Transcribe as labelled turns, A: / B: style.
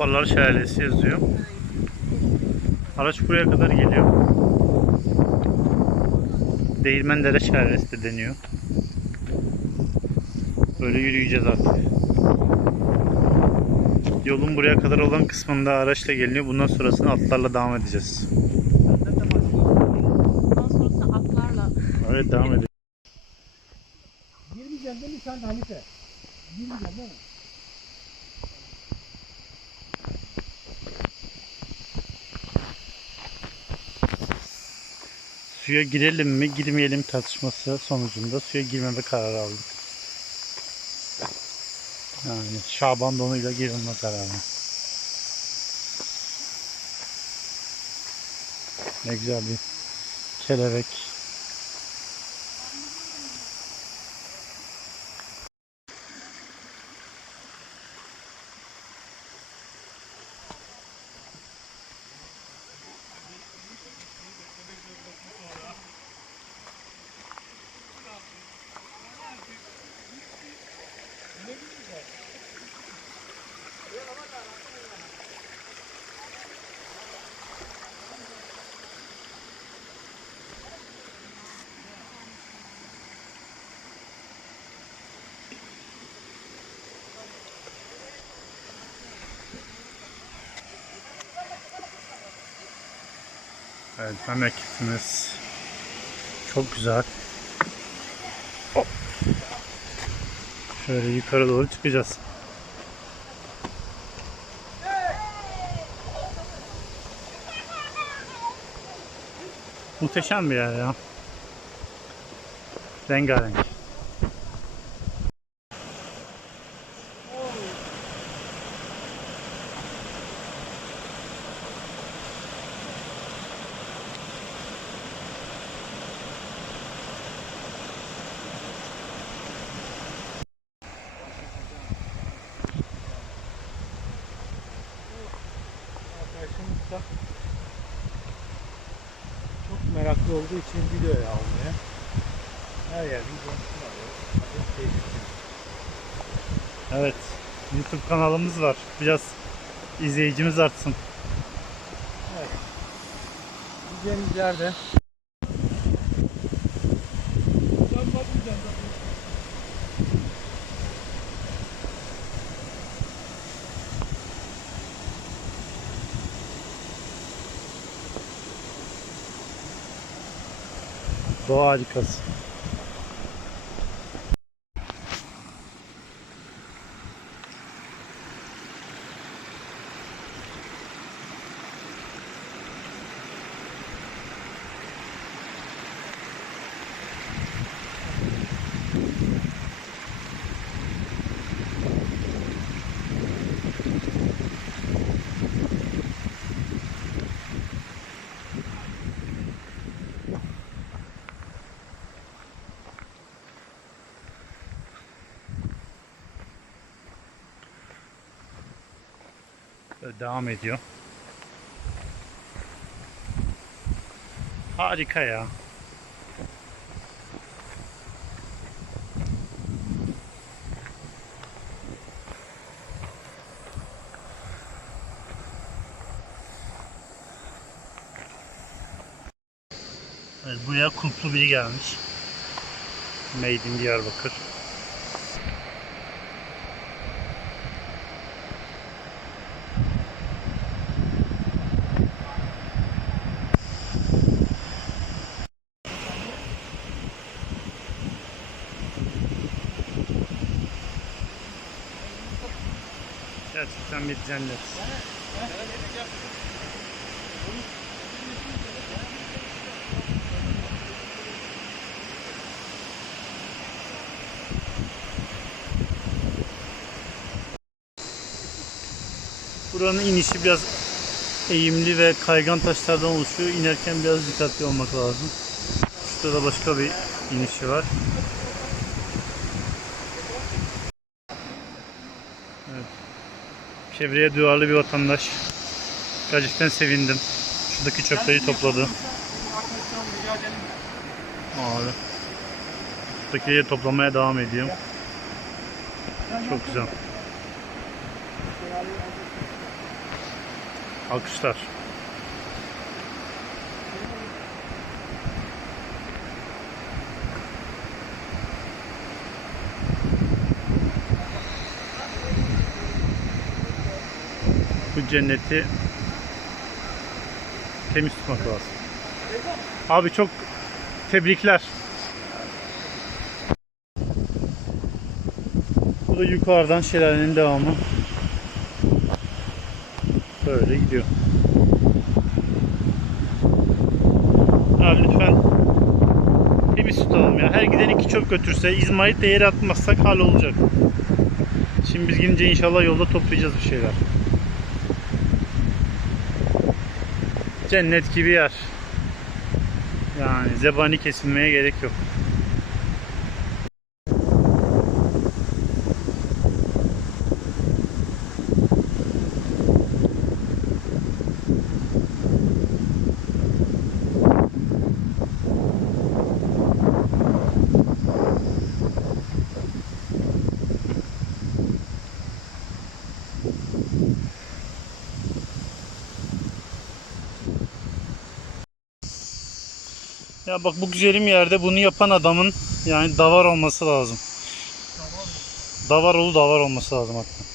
A: Topallar Şelalesi yazıyor. Araç buraya kadar geliyor. Değirmendere Şelalesi de deniyor. Böyle yürüyeceğiz artık. Yolun buraya kadar olan kısmında araçla geliniyor. Bundan sonrasını atlarla devam edeceğiz.
B: Ondan sonrasında atlarla.
A: Evet devam edelim.
C: Girmeyeceğim değil mi sen de Hanife? Girmeyeceğim değil mi?
A: Suya girelim mi girmeyelim tartışması sonucunda suya girmeme kararı aldık. Yani Şaban donuyla girilme kararı. Ne güzel bir kelebek. Evet memleketimiz çok güzel. Şöyle yukarı doğru çıkacağız. Muhteşem bir yer ya. Rengarenk.
C: Meraklı olduğu için video ya almaya. Her yerde görüntü var ya. Çok tehlikeli.
A: Evet. YouTube kanalımız var. Biraz izleyicimiz artsın.
C: Evet. Gideceğimiz yerde
A: históricas, Böyle devam ediyor. Harika ya. Evet, buraya kulplu biri gelmiş. Made in Diyarbakır. Gerçekten bir cennet. Buranın inişi biraz eğimli ve kaygan taşlardan oluşuyor. İnerken biraz dikkatli olmak lazım. Şurada da başka bir inişi var. Çevreye duyarlı bir vatandaş. Gerçekten sevindim. Şuradaki çöpleri topladı. Abi. Şuradakileri toplamaya devam ediyor. Çok güzel. Alkışlar. Bu cenneti temiz tutmak lazım. Abi çok tebrikler. Bu da yukarıdan şelalenin devamı. Böyle gidiyor. Abi lütfen temiz tutalım ya. Her giden iki çöp götürse, İzmarit de atmazsak hal olacak. Şimdi biz gidince inşallah yolda toplayacağız bir şeyler. Cennet gibi yer. Yani zebani kesilmeye gerek yok. Ya bak bu güzelim yerde bunu yapan adamın yani davar olması lazım. Davar oğlu davar olması lazım hatta.